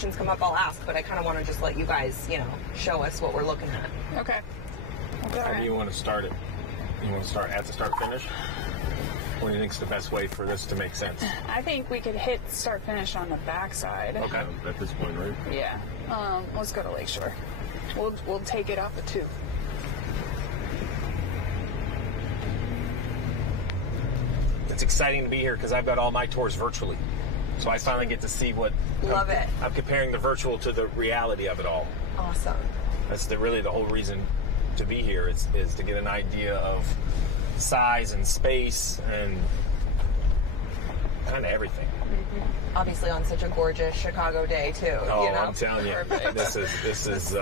questions come up, I'll ask, but I kind of want to just let you guys, you know, show us what we're looking at. Okay. How do you want to start it? You want to start at the start-finish? What do you think is the best way for this to make sense? I think we could hit start-finish on the backside. Okay. At this point, right? Yeah. Let's go to Lakeshore. We'll take it off at 2. It's exciting to be here because I've got all my tours virtually. So I finally get to see what... Love it. I'm comparing the virtual to the reality of it all. Awesome. That's really the whole reason to be here is to get an idea of size and space and kind of everything. Mm-hmm. Obviously on such a gorgeous Chicago day too. Oh, you know? I'm telling you, this is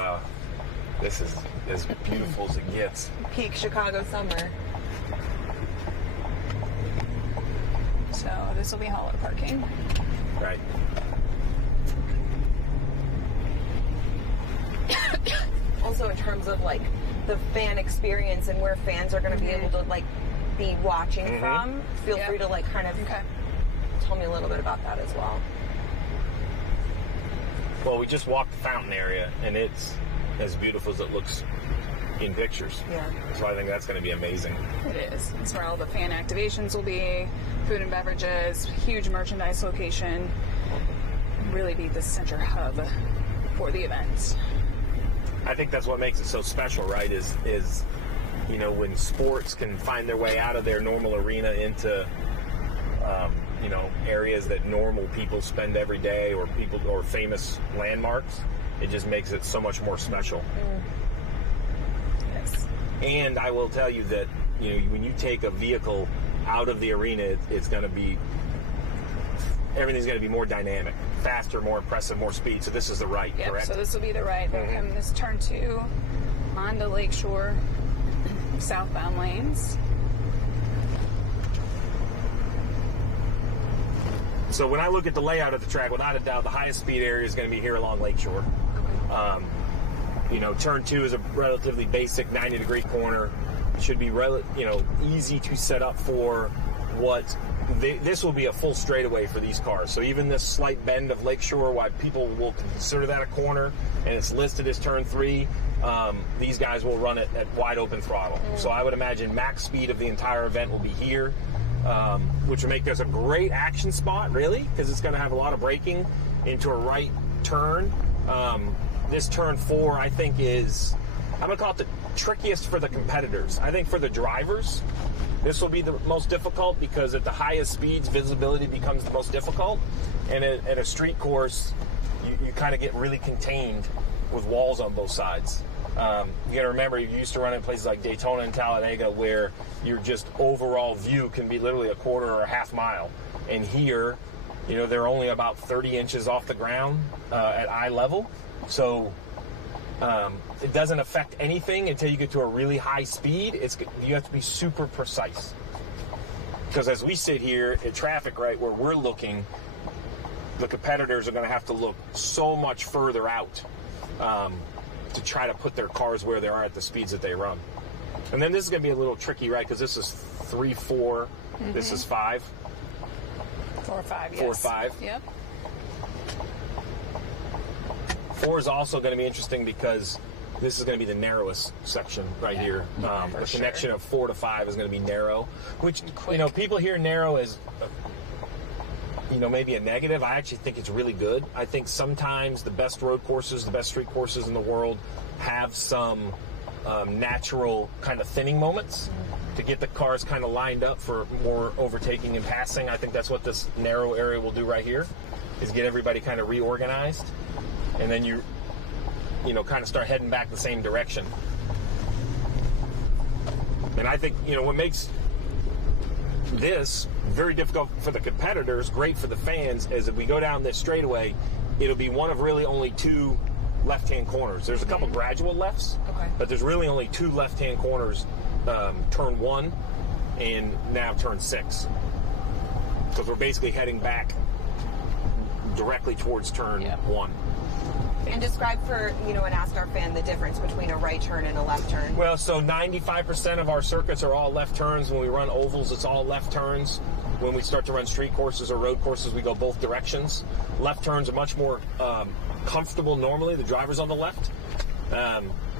as beautiful as it gets. Peak Chicago summer. So this will be hauler parking. Right. Also in terms of like the fan experience and where fans are going to be able to like be watching from, feel free to like kind of tell me a little bit about that as well. Well, we just walked the fountain area and it's as beautiful as it looks in pictures. Yeah. So I think that's going to be amazing. It is. That's where all the fan activations will be, food and beverages, huge merchandise location. Really be the center hub for the events. I think that's what makes it so special, right? Is you know, when sports can find their way out of their normal arena into you know, areas that normal people spend every day, or famous landmarks, it just makes it so much more special. Yes. And I will tell you that, you know, when you take a vehicle out of the arena, it's going to be, everything's going to be more dynamic, faster, more impressive, more speed. So this is the right, correct? So this will be the right. They're coming this turn 2 onto Lakeshore southbound lanes. So when I look at the layout of the track, without a doubt, the highest speed area is going to be here along Lakeshore. You know, turn 2 is a relatively basic 90-degree corner. It should be, you know, easy to set up for what this will be a full straightaway for these cars. So even this slight bend of Lakeshore, why people will consider that a corner, and it's listed as turn 3, these guys will run it at wide open throttle. So I would imagine max speed of the entire event will be here, which will make this a great action spot, really, because it's going to have a lot of braking into a right turn. This turn 4, I think, is, I'm going to call it the trickiest for the competitors. I think for the drivers, this will be the most difficult because at the highest speeds, visibility becomes the most difficult. And at a street course, you kind of get really contained with walls on both sides. You got to remember, you used to run in places like Daytona and Talladega where your just overall view can be literally a quarter or a half mile. And here, you know, they're only about 30 inches off the ground at eye level. So it doesn't affect anything until you get to a really high speed. You have to be super precise. Because as we sit here at traffic, right, where we're looking, the competitors are going to have to look so much further out to try to put their cars where they are at the speeds that they run. And then this is going to be a little tricky, right, because this is 3, 4, this is 5. 4, 5, yes. 4, 5. Yep. 4 is also going to be interesting because this is going to be the narrowest section right here. The connection of 4 to 5 is going to be narrow, which, you know, people hear narrow as, you know, maybe a negative. I actually think it's really good. I think sometimes the best road courses, the best street courses in the world have some natural kind of thinning moments to get the cars kind of lined up for more overtaking and passing. I think that's what this narrow area will do right here, is get everybody kind of reorganized. And then you know, kind of start heading back the same direction. And I think, you know, what makes this very difficult for the competitors, great for the fans, is if we go down this straightaway, it'll be one of really only 2 left-hand corners. There's a couple gradual lefts, but there's really only 2 left-hand corners, turn 1 and now turn 6. Because we're basically heading back directly towards turn 1. And describe for, you know, a NASCAR fan the difference between a right turn and a left turn. Well, so 95% of our circuits are all left turns. When we run ovals, it's all left turns. when we start to run street courses or road courses, we go both directions. Left turns are much more comfortable normally. The driver's on the left.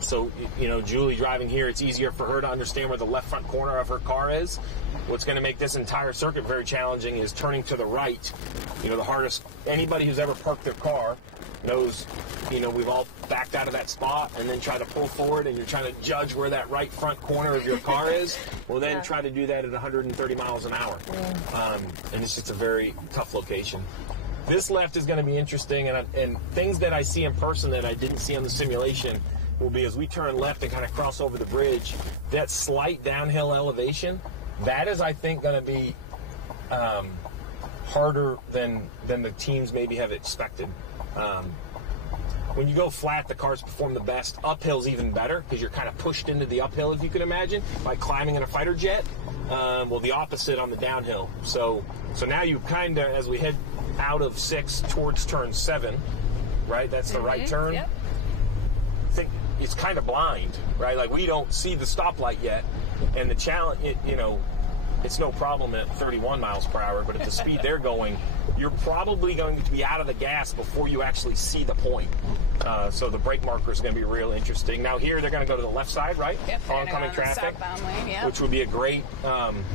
So, you know, Julie driving here, it's easier for her to understand where the left front corner of her car is. What's going to make this entire circuit very challenging is turning to the right. You know, the hardest, anybody who's ever parked their car knows, you know, we've all backed out of that spot and then try to pull forward, and you're trying to judge where that right front corner of your car is. Well, then try to do that at 130 miles an hour. And it's just a very tough location. This left is going to be interesting, and things that I see in person that I didn't see on the simulation will be as we turn left and kind of cross over the bridge, that slight downhill elevation, that is, I think, going to be harder than the teams maybe have expected. When you go flat, the cars perform the best. Uphill's even better because you're kind of pushed into the uphill, if you can imagine, like climbing in a fighter jet. Well, the opposite on the downhill. So now you kind of, as we head out of 6 towards turn 7, right? That's the right turn. Yep. I think it's kind of blind, right? Like, we don't see the stoplight yet, and the challenge, you know, it's no problem at 31 miles per hour, but at the speed they're going, you're probably going to be out of the gas before you actually see the point. So the brake marker is going to be real interesting. Now here they're going to go to the left side, right? Yep. Oncoming traffic, Lane, which would be a great,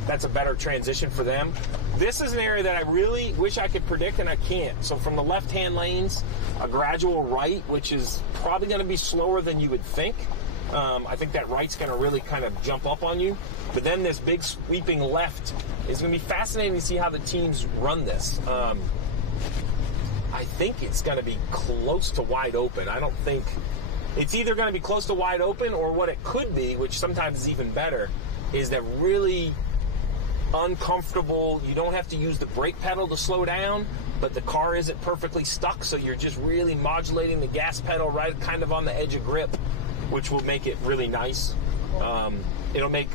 that's a better transition for them. This is an area that I really wish I could predict, and I can't. So from the left-hand lanes, a gradual right, which is probably going to be slower than you would think. I think that right's going to really kind of jump up on you. But then this big sweeping left is going to be fascinating to see how the teams run this. I think it's going to be close to wide open. I don't think it's either going to be close to wide open, or what it could be, which sometimes is even better, is that really uncomfortable, you don't have to use the brake pedal to slow down, but the car isn't perfectly stuck, so you're just really modulating the gas pedal right kind of on the edge of grip, which will make it really nice. It'll make...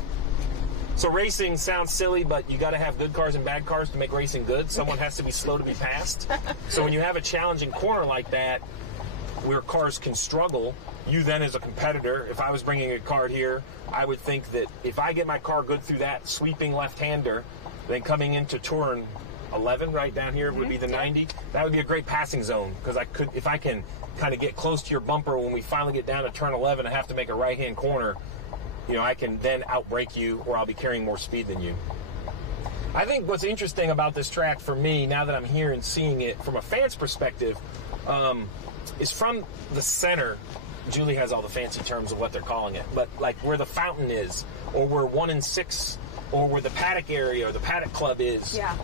So racing sounds silly, but you got to have good cars and bad cars to make racing good. Someone has to be slow to be passed. So when you have a challenging corner like that, where cars can struggle, you then as a competitor, if I was bringing a car here, I would think that if I get my car good through that sweeping left-hander, then coming into turn 11 right down here would be the 90. That would be a great passing zone, because I could, if I can kind of get close to your bumper when we finally get down to turn 11 and have to make a right-hand corner, you know, I can then outbrake you, or I'll be carrying more speed than you. I think what's interesting about this track for me, now that I'm here and seeing it from a fan's perspective, is from the center. Julie has all the fancy terms of what they're calling it, but like where the fountain is, or where 1 and 6, or where the paddock area or the paddock club is. Yeah.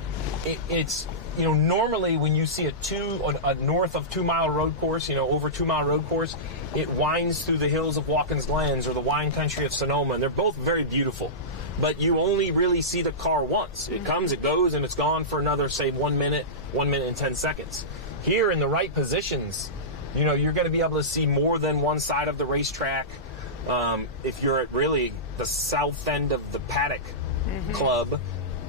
It's, you know, normally when you see a north of 2 mile road course, you know, over 2 mile road course, it winds through the hills of Watkins Glens or the wine country of Sonoma, and they're both very beautiful. But you only really see the car once. It comes, it goes, and it's gone for another, say, 1 minute and 10 seconds. Here in the right positions, you know, you're going to be able to see more than one side of the racetrack. If you're at really the south end of the paddock club,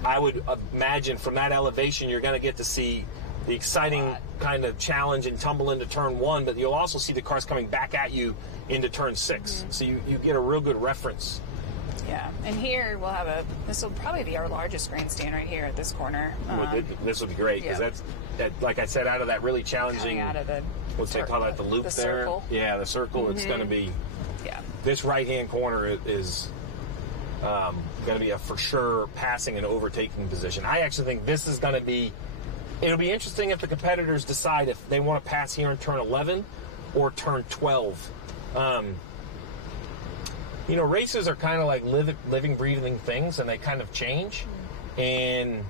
I would imagine from that elevation you're going to get to see the exciting kind of challenge and tumble into turn 1, but you'll also see the cars coming back at you into turn 6. So you get a real good reference. Yeah, and here we'll have this will probably be our largest grandstand right here at this corner. This will be great, because that's, like I said, out of that really challenging, out of the, what's they call that, the loop there? Circle. Yeah, the circle. It's going to be, this right-hand corner is going to be a for sure passing and overtaking position. I actually think this is going to be, it'll be interesting if the competitors decide if they want to pass here in turn 11 or turn 12. You know, races are kind of like living, breathing things, and they kind of change. And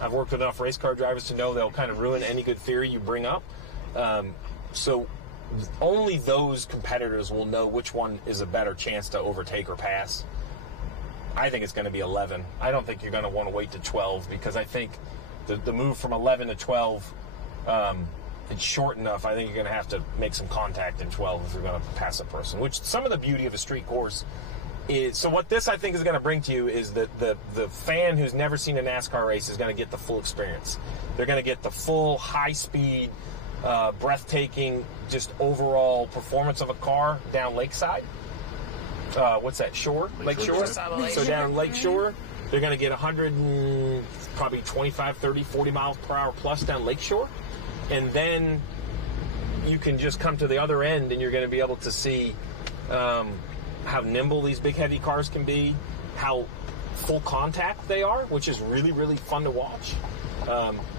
I've worked with enough race car drivers to know they'll kind of ruin any good theory you bring up. So only those competitors will know which one is a better chance to overtake or pass. I think it's going to be 11. I don't think you're going to want to wait to 12, because I think the move from 11 to 12, it's short enough. I think you're going to have to make some contact in 12 if you're going to pass a person, which some of the beauty of a street course is. So what this, I think, is going to bring to you is that the fan who's never seen a NASCAR race is going to get the full experience. They're going to get the full high-speed, breathtaking, just overall performance of a car down Lakeside. What's that, Shore? Lake Shore? So down Lake Shore, they're going to get 100 and probably 25, 30, 40 miles per hour plus down Lakeshore. And then you can just come to the other end and you're going to be able to see how nimble these big heavy cars can be, how full contact they are, which is really, really fun to watch.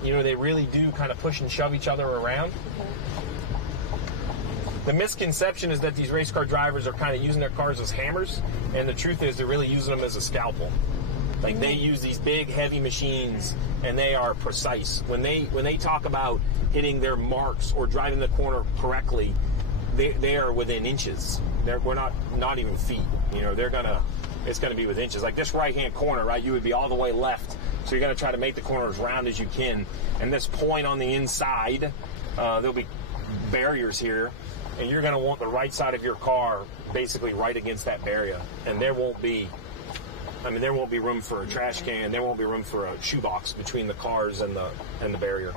They really do kind of push and shove each other around. The misconception is that these race car drivers are kind of using their cars as hammers, and the truth is they're really using them as a scalpel. Like, they use these big, heavy machines, and they are precise. When they talk about hitting their marks or driving the corner correctly, they are within inches. We're not even feet. It's gonna be with inches. Like this right-hand corner, right? You would be all the way left, so you're gonna try to make the corner as round as you can. And this point on the inside, there'll be barriers here, and you're gonna want the right side of your car basically right against that barrier, and there won't be room for a trash can. There won't be room for a shoebox between the cars and the barrier.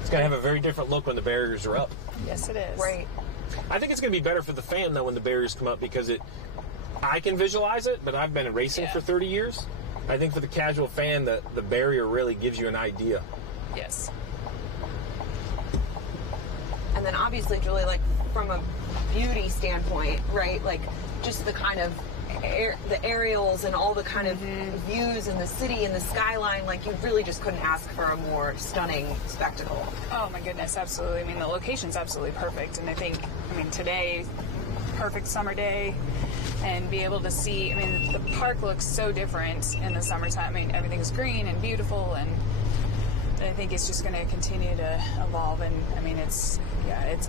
It's going to have a very different look when the barriers are up. Yes, it is. Right. I think it's going to be better for the fan, though, when the barriers come up, because I can visualize it, but I've been in racing for 30 years. I think for the casual fan, the barrier really gives you an idea. Yes. And then obviously, Julie, like from a beauty standpoint, right? Like just the kind of the aerials and all the kind of views in the city and the skyline, like you really just couldn't ask for a more stunning spectacle. Oh my goodness, absolutely. I mean, the location's absolutely perfect, and I think, today, perfect summer day, and be able to see, the park looks so different in the summertime. Everything's green and beautiful, and I think it's just going to continue to evolve, and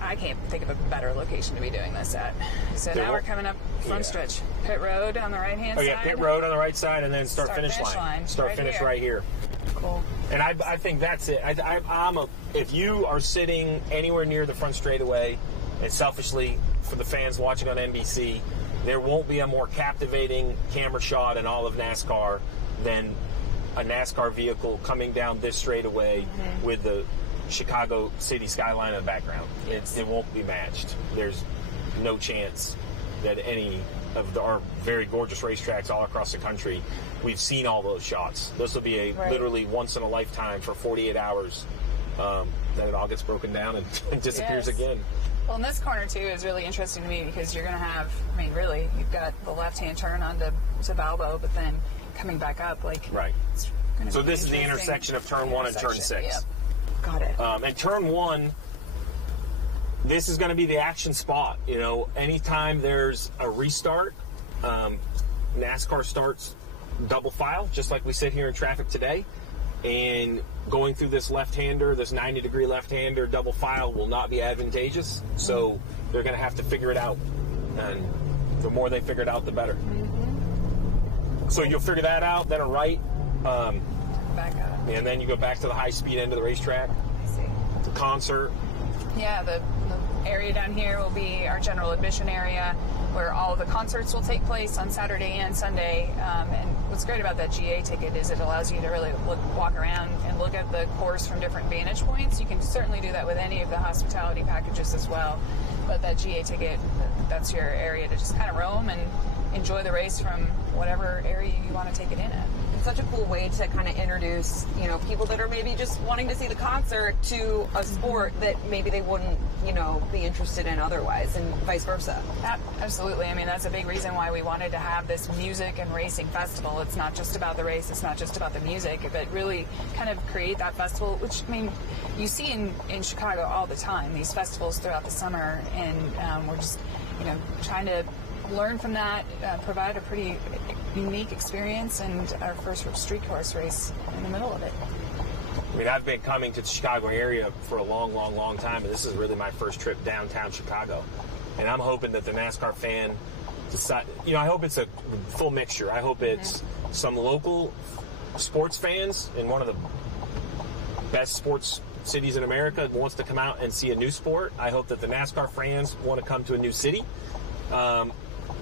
I can't think of a better location to be doing this at. So now we're coming up front stretch. Pit road on the right-hand side. Oh yeah, pit road on the right side, and then start finish line. Start finish right here. Cool. And I think that's it. If you are sitting anywhere near the front straightaway, and selfishly for the fans watching on NBC, there won't be a more captivating camera shot in all of NASCAR than a NASCAR vehicle coming down this straightaway with the Chicago city skyline in the background. It won't be matched. There's no chance that any of our very gorgeous racetracks all across the country, we've seen all those shots. This will be literally once in a lifetime for 48 hours. Then it all gets broken down and disappears again. Well, and this corner, too, is really interesting to me because you're going to have, really, you've got the left-hand turn onto Balbo, but then coming back up, Right. So this is the intersection of turn 1 and turn 6. Yep. Got it. And turn 1, this is going to be the action spot. Anytime there's a restart, NASCAR starts double file, just like we sit here in traffic today. And going through this left-hander, this 90-degree left-hander double file will not be advantageous. So they're going to have to figure it out. And the more they figure it out, the better. So you'll figure that out, then a right. Back up. And then you go back to the high-speed end of the racetrack. I see. The concert. Yeah, the area down here will be our general admission area where all of the concerts will take place on Saturday and Sunday. And what's great about that GA ticket is it allows you to really walk around and look at the course from different vantage points. You can certainly do that with any of the hospitality packages as well. But that GA ticket, that's your area to just kind of roam and enjoy the race from whatever area you want to take it in at. It's such a cool way to kind of introduce, people that are maybe just wanting to see the concert to a sport that maybe they wouldn't, be interested in otherwise, and vice versa. Absolutely. That's a big reason why we wanted to have this music and racing festival. It's not just about the race. It's not just about the music, but really kind of create that festival, which, you see in Chicago all the time, these festivals throughout the summer, and we're just, trying to learn from that, provide a pretty unique experience, and our first street course race in the middle of it. I've been coming to the Chicago area for a long, long, long time, and this is really my first trip downtown Chicago. And I'm hoping that the NASCAR fan I hope it's a full mixture. I hope it's some local sports fans in one of the best sports cities in America wants to come out and see a new sport. I hope that the NASCAR fans want to come to a new city.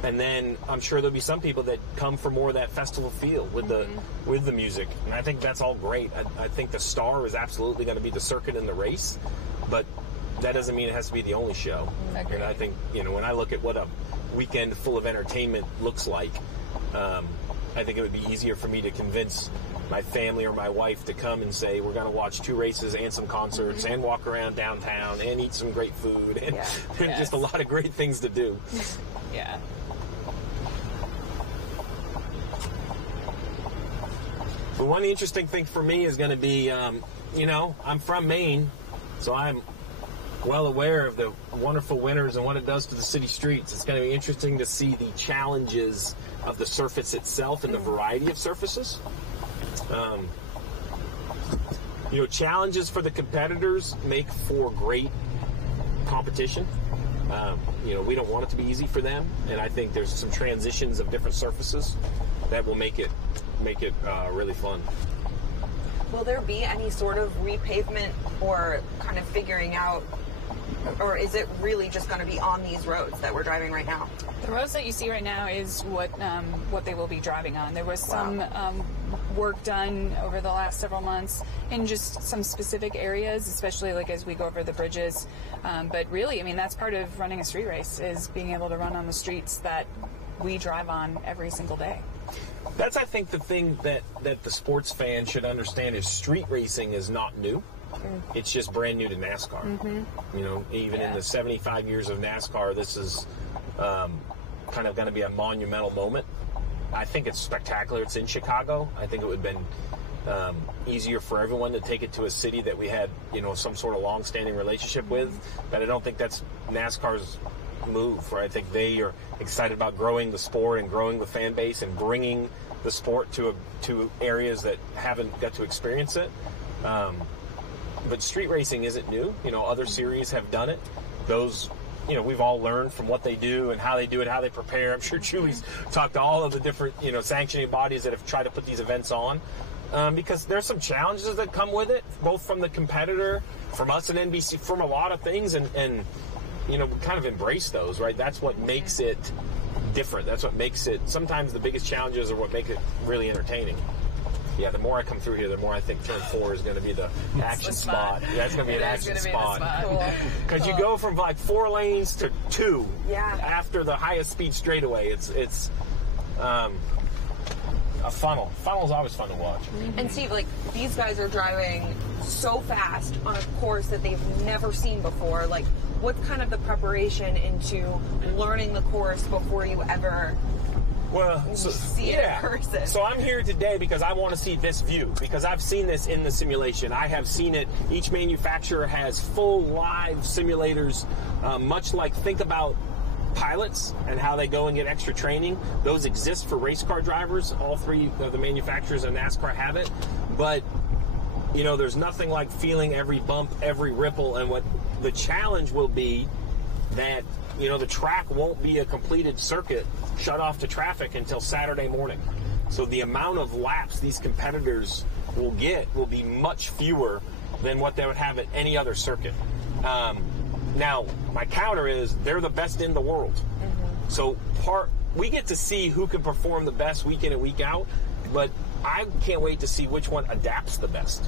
And then I'm sure there'll be some people that come for more of that festival feel with the music. And I think that's all great. I think the star is absolutely going to be the circuit and the race, but that doesn't mean it has to be the only show. Okay. And I think, when I look at what a weekend full of entertainment looks like, I think it would be easier for me to convince my family or my wife to come and say, we're going to watch 2 races and some concerts and walk around downtown and eat some great food. And there's just a lot of great things to do. Yeah. But one interesting thing for me is going to be, you know, I'm from Maine, so I'm well aware of the wonderful winters and what it does to the city streets. It's going to be interesting to see the challenges of the surface itself and the variety of surfaces. You know, challenges for the competitors make for great competition. You know, we don't want it to be easy for them, and I think there's some transitions of different surfaces that will make it really fun. Will there be any sort of repavement or kind of figuring out, or is it really just going to be on these roads that we're driving right now? The roads that you see right now is what they will be driving on. There was some work done over the last several months in just some specific areas, especially like as we go over the bridges. But really, I mean, that's part of running a street race, is being able to run on the streets that we drive on every single day. That's, I think, the thing that the sports fan should understand is street racing is not new. It's just brand new to NASCAR. You know, even in the 75 years of NASCAR, this is kind of going to be a monumental moment. I think it's spectacular. It's in Chicago. I think it would have been easier for everyone to take it to a city that we had, you know, some sort of long-standing relationship with. But I don't think that's NASCAR's move. Right? I think they are excited about growing the sport and growing the fan base and bringing the sport to areas that haven't got to experience it. But street racing isn't new. You know, other series have done it. Those, you know, we've all learned from what they do and how they do it, how they prepare. I'm sure Julie's talked to all of the different, you know, sanctioning bodies that have tried to put these events on. Because there's some challenges that come with it, both from the competitor, from us and NBC, from a lot of things, and you know, kind of embrace those, right? That's what makes it different. That's what makes it, sometimes the biggest challenges are what make it really entertaining. Yeah, the more I come through here, the more I think turn 4 is going to be the action spot. Yeah, it's going to be an action spot. Because you go from like 4 lanes to 2 after the highest speed straightaway. It's a funnel. Funnel is always fun to watch. And Steve, like, these guys are driving so fast on a course that they've never seen before. Like, what's kind of the preparation into learning the course before you ever see it in person? So I'm here today because I want to see this view, because I've seen this in the simulation. I have seen it. Each manufacturer has full live simulators, much like, think about pilots and how they go and get extra training. Those exist for race car drivers. All 3 of the manufacturers in NASCAR have it. But, you know, there's nothing like feeling every bump, every ripple. And what the challenge will be that, you know, the track won't be a completed circuit shut off to traffic until Saturday morning. So the amount of laps these competitors will get will be much fewer than what they would have at any other circuit. Now, my counter is they're the best in the world. So we get to see who can perform the best week in and week out, but I can't wait to see which one adapts the best.